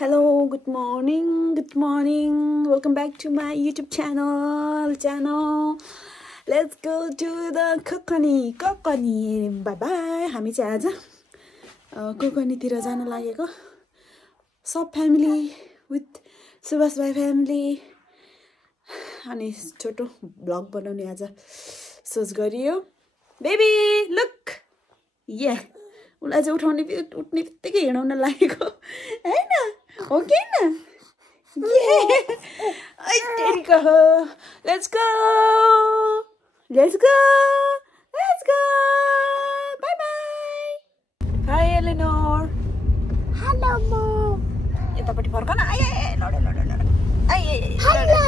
Hello, good morning. Welcome back to my YouTube channel. Let's go to the Kokoni. Bye bye. हामी चाहिँ आज कोकनी तिर जान लागेको सब फ्यामिली विथ सुभाष भाइ फ्यामिली अनि छोटो ब्लग बनाउने आज सोच गरियो बेबी लुक या उलाई चाहिँ उठ्ने बित्तिकै हिँडाउन लागेको हैन हो कि हैन आई तेरीको हो let's go bye bye hi Eleanor hello mum यतापट्टि फर्क न आइ लडे आइ हेलो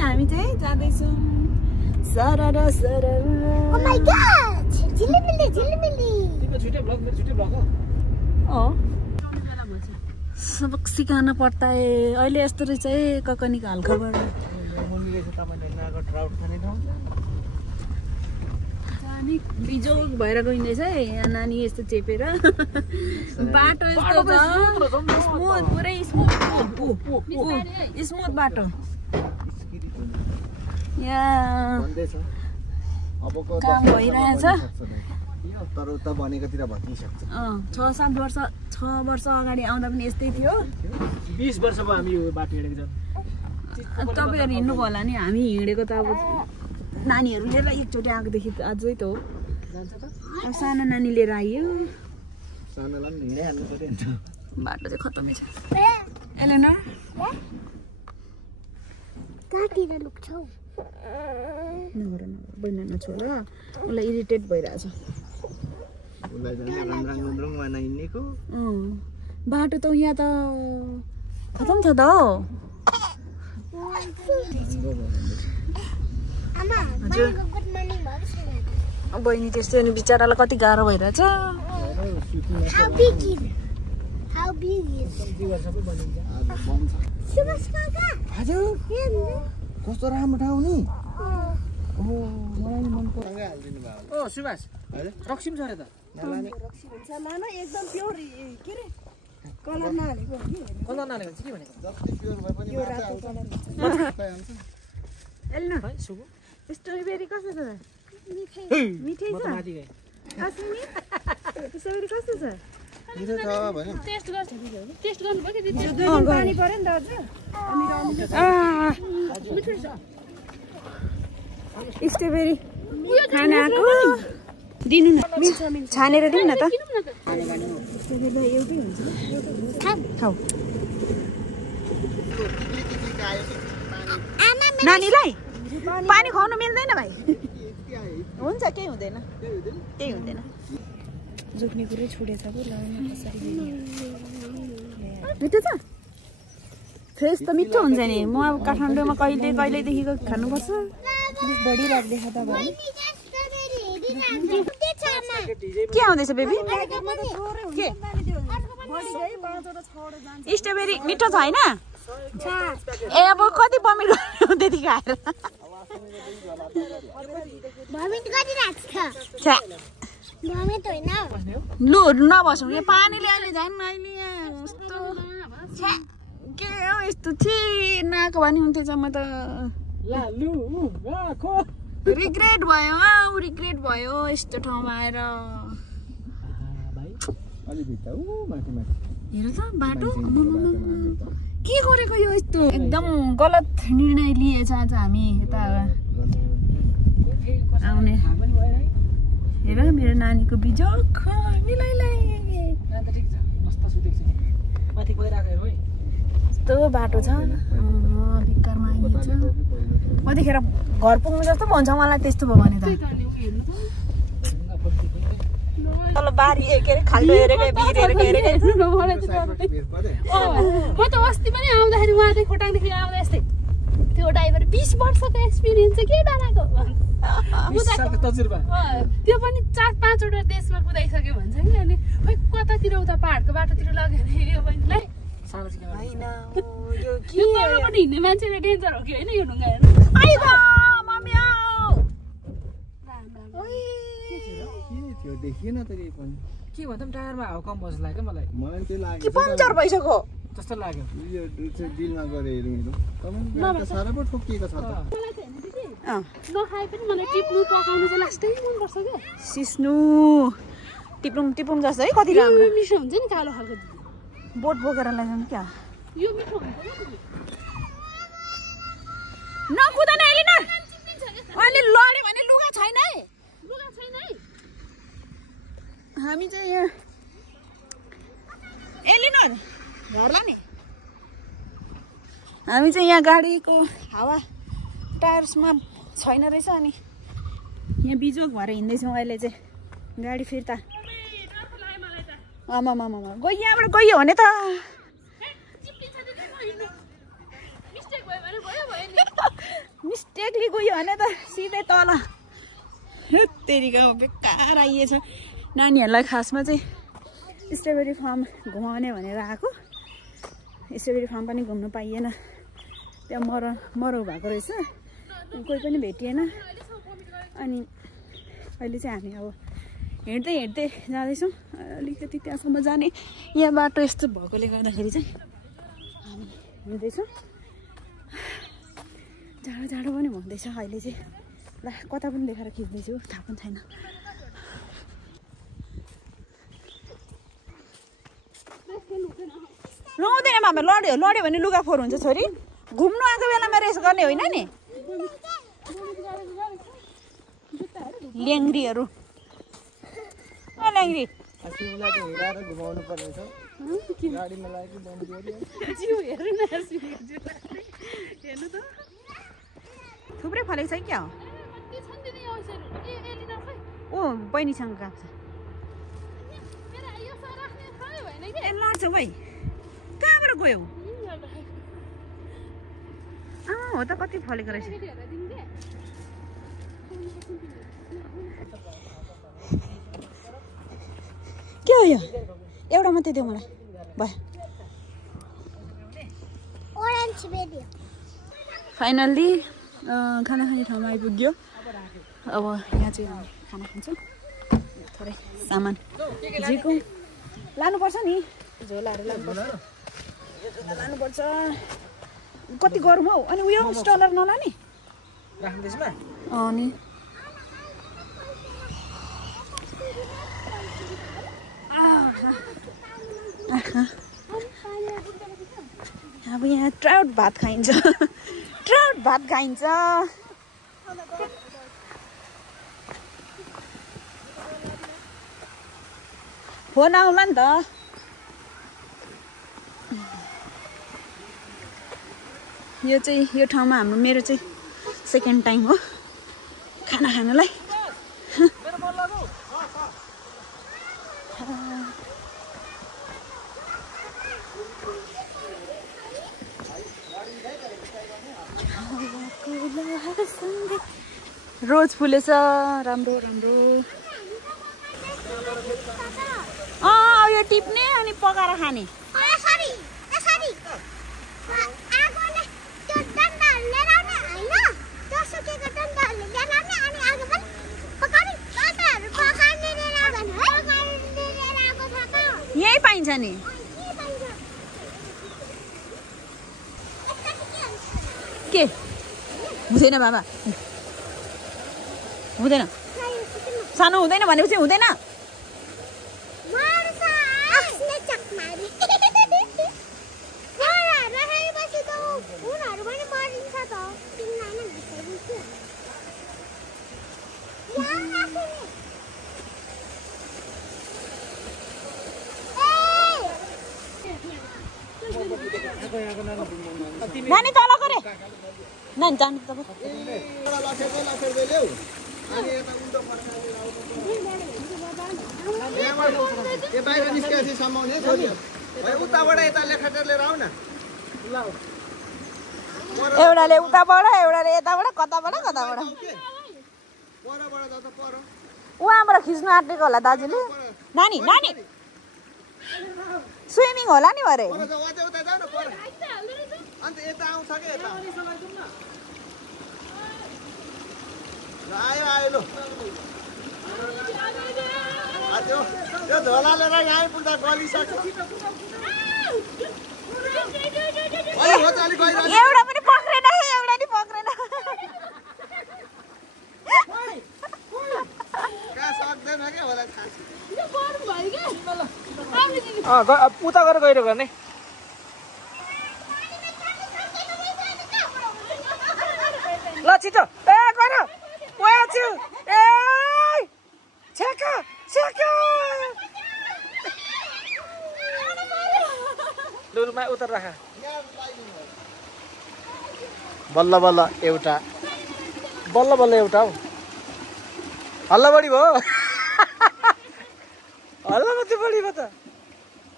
हामी चाहिँ जाँदैछौँ सररा Oh my god! Jilimili. तिम्रो छुट्टै ब्लग मेरो छुट्टै ब्लग हो सबक सिकाउन पर्दा अहिले यस्तो रहेछ है ककनीको हालखबर मुनि रहेछ तपाईले नाको ट्राउट खाने ठाउँ जानी बिजोग भएर गइँदैछ है यहाँ नानी यस्तो चेपेर बाटो यस्तो छ स्मुथ पुरै स्मुथ बाटो यहाँ काम भइरहेछ तर उता भनेकोतिर भत्किसक्छ 6 वर्ष अगाडि आउँदा पनि यस्तै थियो 20 वर्ष भयो हामी यो बाटो हिँडेको छ तपाईहरु हिँड्नु होला नि हामी हिँडेको त अब नानीहरु लिएर एकचोटि आएकोदेखि अझै त हो अब सानो नानी लिएर आइयो सानोलाई पनि हिँडै हाल्नु पर्यो नि बाटो चाहिँ खतमै छ एलेनोर कहाँतिर लुक्छौ बैनाना छोरा उलाई इरिटेट भइरहेछ उलाई झन् रङमा नहिँडेको बाटो त यहाँ त खतम छ त आमा गुड मर्निङ भन्छ बहिनी त्यस्तो नि बिचारालाई कति गाह्रो भइरहेछ How big is it? Subhash काका हजुर कस्तो राम्रो ठाउँ नि मलाई मन पर्छ हाल्दिनु भयो सुभाष रक्सिम छ रे त नलाने रक्सी हुन्छ लान एकदम प्योर के रे कलर नहालेको हो नि कलर नहालेको चाहिँ के भनेको जति प्योर भए पनि यो रातो कलर हुन्छ एल्न है सुगु स्ट्रबेरी कस्तो छ मिठै छ माथि गए अस्मी स्ट्रबेरी कस्तो छ मिठो छ भने टेस्ट गर्नु भयो कि पानी पर्यो नि त अझ मिठो छ स्ट्रबेरी खानाको दिनु न छानेर दिनु न त स्ट्रबेरी एउटै हुन्छ खाऊ नानीलाई पानी खुवाउनु मिल्दैन भाइ हुन्छ केही हुँदैन जोख्ने कुरै छुटेछ पो मिठो छ फ्रेस त मिठो हुन्छ नि म अब काठमाडौँमा कहिलेदेखिको खानुपर्छ बढी राख्दैछ तपाईँ के आउँदैछ बेबी के स्ट्रबेरी मिठो छ होइन ए अब कति बमिट गर्ने त्यति खाएर लु नबसौँ यो पानीले अहिले झन् अहिले यहाँ कस्तो के हो यस्तो थिएँ नआएको भने हुन्थ्यो म त रिग्रेट भयो यस्तो ठाउँमा आएर हेर त बाटो के गरेको यो यस्तो एकदम गलत निर्णय लिएछ आज हामी यता आउने हेर मेरो नानीको बिजोक यस्तो बाटो छ भिक्कारमा आइन्छ कतिखेर घर पुग्नु जस्तो भन्छ मलाई त्यस्तो भयो भने त तल बारी के अरे खाल्टो हेरेको भिर हेरेको म त अस्ति पनि आउँदाखेरि उहाँदेखि खोटाङदेखि आउँदा यस्तै त्यो ड्राइभर 20 वर्षको एक्सपिरियन्स चाहिँ के डालाको त्यो पनि 4-5 वटा देशमा कुदाइसक्यो भन्छ कि अनि खोइ कतातिर उता पहाडको बाटोतिर लग्यो भने यो बहिनीलाई यो तलबाट हिँड्ने मान्छेले डेन्जर हो कि होइन यो ढुङ्गा हेर्नु देखिएन त के पनि के भन्दा पनि टायरमा हावा कम बस्छ लाग्यो मलाई त्यो लाग्यो कि पञ्चर भइसक्यो जस्तो लाग्यो यो डिलमा गरे हेरौँ त सारा पो ठोकिएको छ त नखाए पनि मलाई टिप्नु पकाउनु चाहिँ लास्टै मन पर्छ क्या सिस्नु टिप्रुङ जस्तो है कति राम्रो मिठो हुन्छ नि कालो खालको बोट बोकेर लैजाउँ क्या यो मिठो हुन्छ नकुदा न एलिना अनि लड्यो भने लुगा छैन है हामी चाहिँ यहाँ एलिनर झर्ला नि हामी चाहिँ यहाँ गाडीको हावा टायर्समा छैन रहेछ अनि यहाँ बिजोग भएर हिँड्दैछौँ अहिले चाहिँ गाडी फिर्ता आमा यहाँबाट गयो भने त मिस्टेकली गयो भने त सिधै तल तेरिको बेकार आइएछ नानीहरूलाई खासमा चाहिँ स्ट्रबेरी फार्म घुमाउने भनेर आएको स्ट्रबेरी फार्म पनि घुम्नु पाइएन त्यहाँ मरौ भएको रहेछ कोही पनि भेटिएन अनि अहिले चाहिँ हामी अब हिँड्दै जाँदैछौँ अलिकति त्यहाँसम्म जाने यहाँ बाटो यस्तो भएकोले गर्दाखेरि चाहिँ हामी हिँड्दैछौँ जाडो पनि हुँदैछ अहिले चाहिँ ल कता पनि देखाएर खिच्दैछु थाहा पनि छैन नहुँदैन मामा लड्यो भने लुगा फोहोर हुन्छ छोरी घुम्नु आएको बेलामा रेस गर्ने होइन नि ल्याङ्ग्रीहरू ल्याङ्ग्री थुप्रै फलेको छ क्या हो बहिनीसँग गएको छ ए लड्छ भाइ कहाँबाट गयो हो त कति फलेको रहेछ के हो यो एउटा मात्रै दियो मलाई भयो फाइनल्ली खाना खाने ठाउँमा आइपुग्यो अब यहाँ चाहिँ हामी खाना खान्छौँ थोरै सामान जेको लानुपर्छ नि झोलाहरू लानुपर्छ कति गरौँ हौ अनि उयो स्टलर नलाने अनि अब यहाँ ट्राउट भात खाइन्छ फोन आउला नि त यो ठाउँमा मेरो चाहिँ सेकेन्ड टाइम हो खाना खानलाई रोज फुलेछ राम्रो यो टिप्ने अनि पकाएर खाने यही पाइन्छ नि के हुँदैन बाबा हुँदैन सानो हुँदैन भनेपछि हुँदैन नानी तल गरे नानी जानु तपाईँ ए बाहिर निस्केपछि समाउने छोरी भाइ उताबाट यता लेखाटेर लिएर आऊ न ल एउटाले उताबाट एउटाले यताबाट कताबाट कताबाट परबाट जा त पर उहाँबाट खिच्नु आँटेको होला दाजुले नानी नानी स्विमिङ होला नि भरे पर जा उता जाऊ न पर अन्त यता आउँछ के यता आयो आयो ल आजो त्यो झोला लिएर यहाँ आइपुग्दा गलिसक्यो एउटा पनि पक्रेन एउटा नि पक्रेन उता गएर गहिरो गर्ने ल छिटो ए गर छु ए छेक लुलमा उतर राख बल्ल बल्ल एउटा हौ हल्ला बढी भयो हल्ला मात्रै बढी भयो त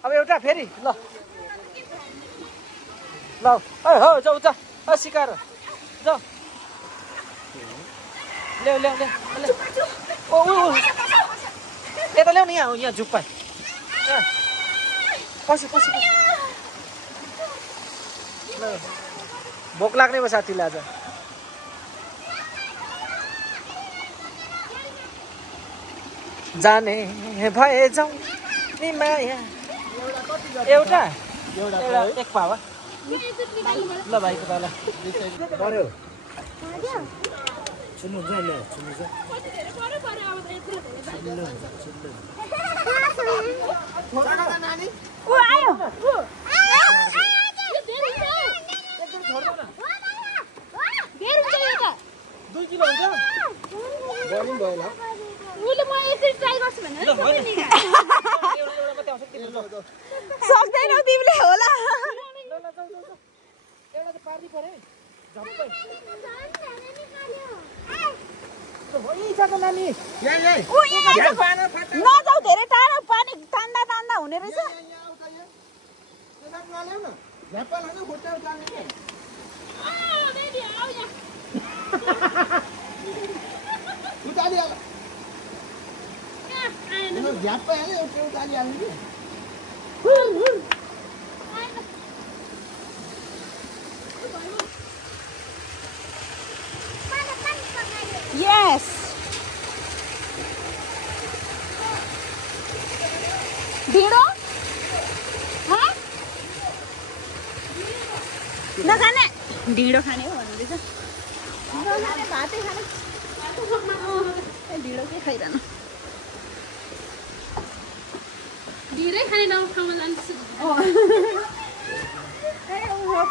अब एउटा फेरि ल हो जाऊ जा सिकाएर जाऊ ल्याउ ओ यता ल्याउ न यहाँ झुक्पा पछि भोक लाग्ने भयो साथीलाई आज जाने भए जाउँ नि माया एउटा एक पावा ल भाइको पाला पर्यो सुन्नुहुन्छ ल सुन्नुहुन्छ उ आयो 2 किलो हुन्छ बढी भयो ल उले म यसरी ट्राई गर्छु भने सक्दैनौ तिमीले होला एउटा त पार्दी परे झप्पै नानी नजाऊ धेरै टाढा पानी तान्दा हुने रहेछ Yes. ढिँडो? हाँ? नखाने? ढिँडो खाने हो भन्नुहुँदैछ। नखाने भातै खाने। ढिँडो के खाइरहनु? ढिँडै खाने ठाउँमा जान्छु।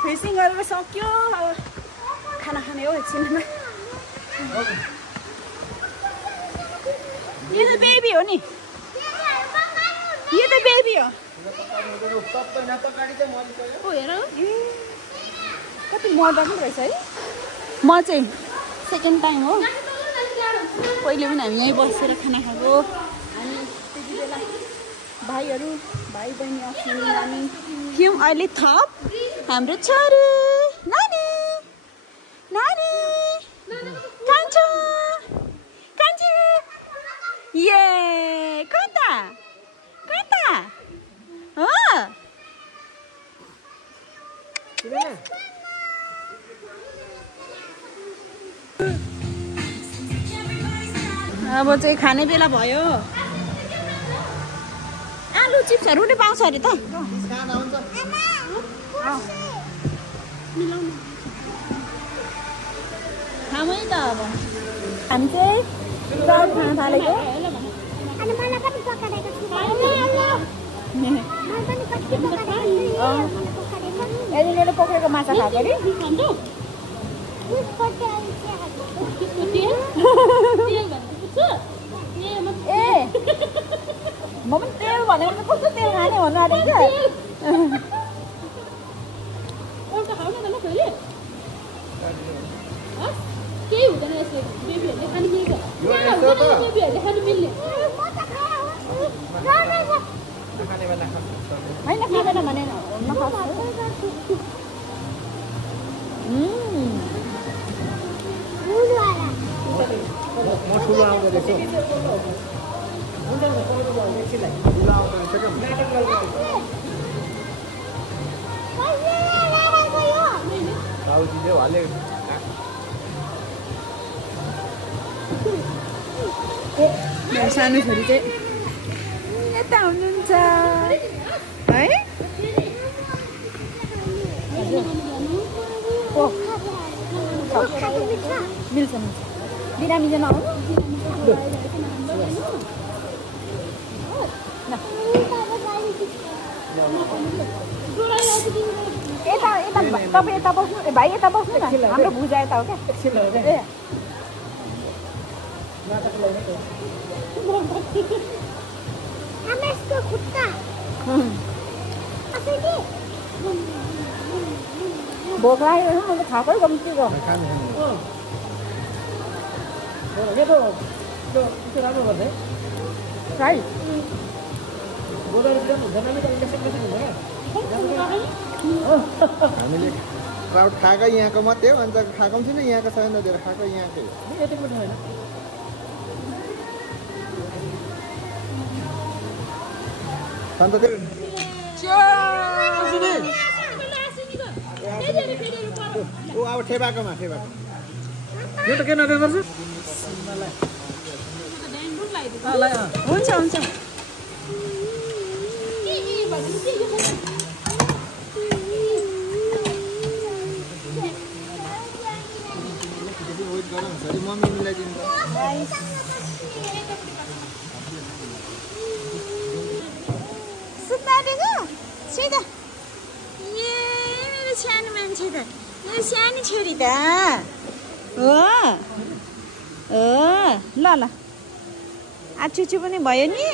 फेसिङ गरेर सक्यो अब खाना खाने हो एकछिनमा यो त बेबी हो नि यो त बेबी हो ओ हेर कति मजा पनि रहेछ है म चाहिँ सेकेन्ड टाइम हो पहिले पनि हामी यहीँ बसेर खाना खाएको अनि त्यति बेला भाइहरू भाइ बहिनी आफ्नो नानी थियौँ अहिले थप हाम्रो छोरी नानी नानी कान्छो कान्छो ये कता कता हो अब चाहिँ खाने बेला भयो आलु चिप्सहरू पनि पाउँछ अरे त खामै त अब हामी चाहिँ चाउर खान थालेको एलिनले पक्रेको माछा खाएको अरे ए म पनि तेल भनेको त कस्तो तेल खाने भन्नु आँटेको केही हुँदैन यसले बेबीहरूले खाने केही बेबीहरूले खानु मिल्ने यसो मेरो सानो छोरी चाहिँ यता हुनुहुन्छ है ओ मिल्छ मिल्छ बिरामी जानु आउनु यता यता तपाईँ यता बस्नु भाइ यता बस्नु न हाम्रो भुजा यता हो क्या ए Ama इसको कुत्ता असली भोक लाग्यो भने मैले खाएकै कम्ती गयो फ्राई हामीले क्राउड खाएकै यहाँको मात्रै हो अन्त खाएको पनि छैन यहाँको छैन दिएर खाएको यहाँकै अन्त त्यो ऊ अब ठेबाकोमा ठेबाको यो त के नबे गर्छ हुन्छ हुन्छ वेट गरौँ सरी मम्मी मिलाइदिनु सुत्दादेखो सुइद ए मेरो सानो मान्छे त मेरो सानो छोरी त हो ल ल आचुचु पनि भयो नि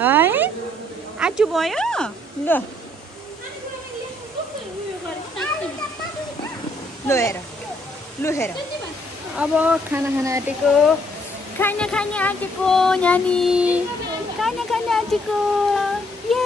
है आचु भयो ल ल हेर अब खाना आँटेको खाना आँटेको नानी खाना आँटेको ये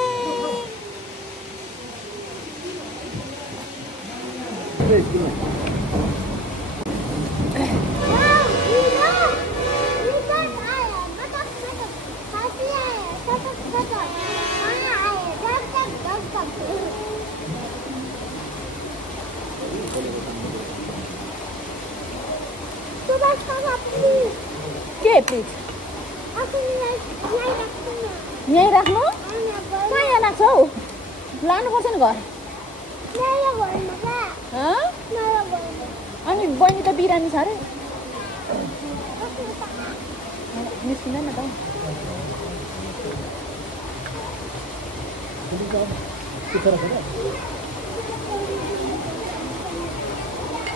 के प्लिज यहीँ राख्नु कहाँ लाग्छ हौ लानुपर्छ नि घर अनि बहिनी त बिरामी छ अरे निस्किँदैन त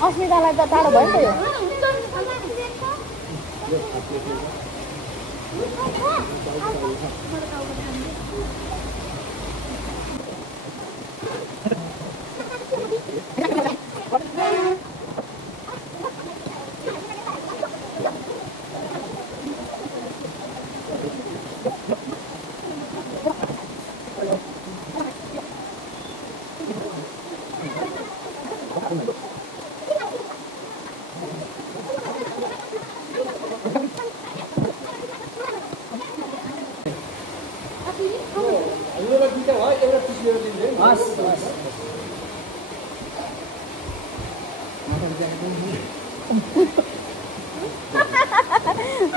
अस्मितालाई त टाढो भयो नि त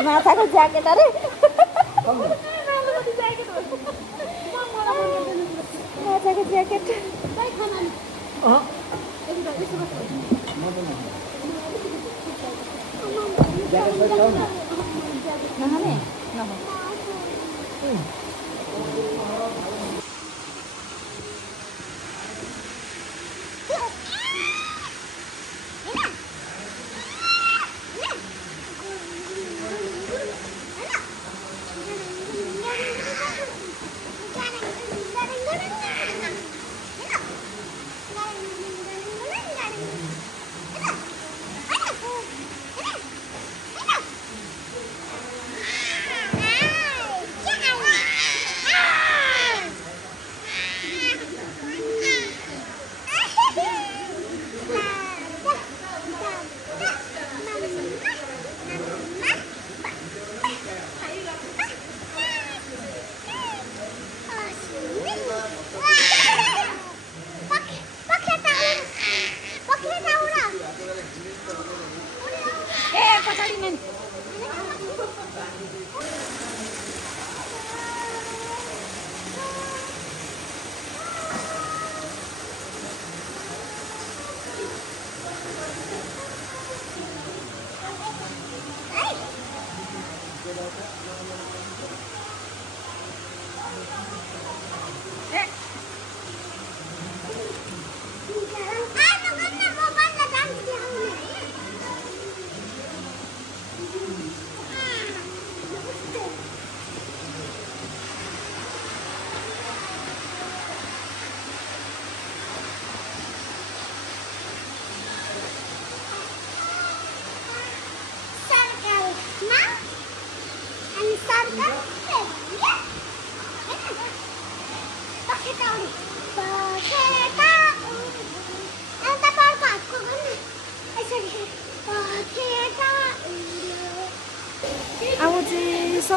माछाको ज्याकेट अरे माछाको ज्याकेट नखाने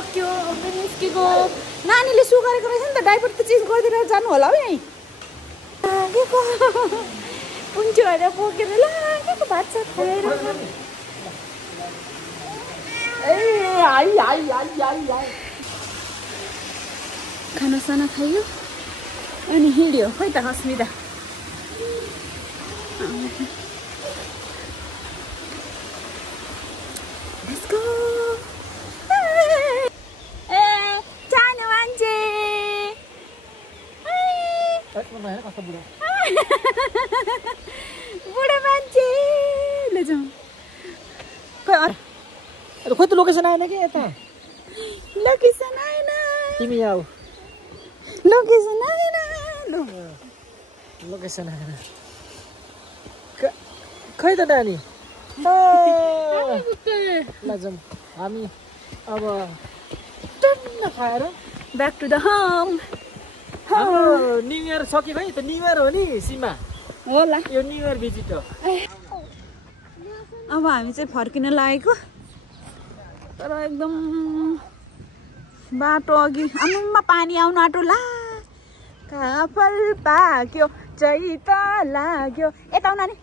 सक्यो निस्केको नानीले सु गरेको रहेछ नि त डाइपर त चेन्ज गरिदिएर जानु होला हौ यहीँ लागेको पुन्चोहरू बोकेर लागेको भात सात खाएर खानासाना खायो अनि हिँड्यो खै त अस्मिता Let's go! जानु मान्छे बुढो मान्छे ले जाउँ खोइ त लोकेसन आएन कि यता लोकेसन आएन तिमी आऊ लोकेसन आएन लोकेसन आएन खै त नानी लजम हामी अब टन्न खाएर ब्याक टु द होम हाम्रो न्यु इयर सक्यो है त न्यु इयर हो नि सीमा होला यो न्यु इयर भिजिट हो अब हामी चाहिँ फर्किन लागेको तर एकदम बाटो अघि आम्मा पानी आउनु आँटो ला काफल पाक्यो चैत लाग्यो यता आउन नि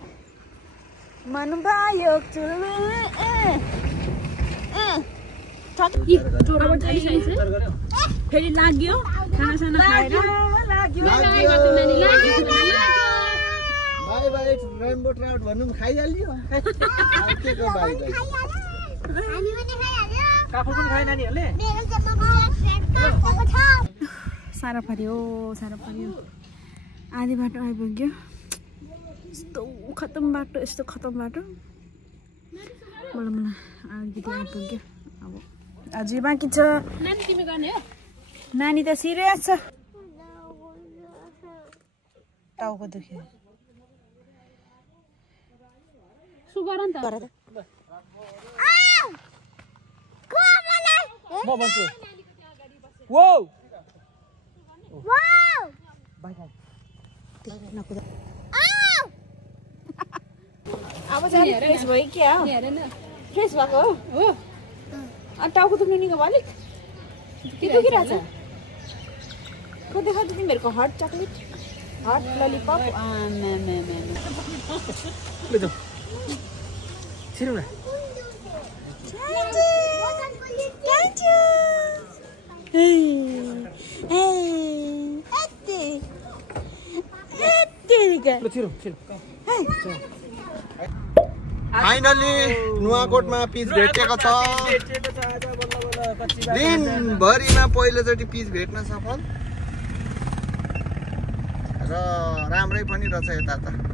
मन भयो फेरि लाग्यो खानासाना खाएर बाई बाई रेनबो ट्राउट भन्नु पनि खाइहाल्यो के को बाई बाई काफल पनि खाए नानीहरूले साह्रो पर्यो आधी बाटो आइपुग्यो यस्तो खतम बाटो मलाई अलिकति आइपुग्यो अब अझै बाँकी छ नानी तिमी गर्ने हो नानी त सिरियस छ टाउको दुख्यो सु गर नि त म भन्छु वो अब चाहिँ फ्रेस भयो क्या फ्रेस भएको हो अनि टाउको दुख्नु निको भयो अलिक के दुखिरहेछ को देखा तिमीहरूको हट चक्लेट हट ललिपप छिरौँ न फाइनली नुवाकोटमा पिच भेटेको छ दिनभरिमा पहिलोचोटि पिच भेट्न सफल र राम्रै पनि रहेछ यता त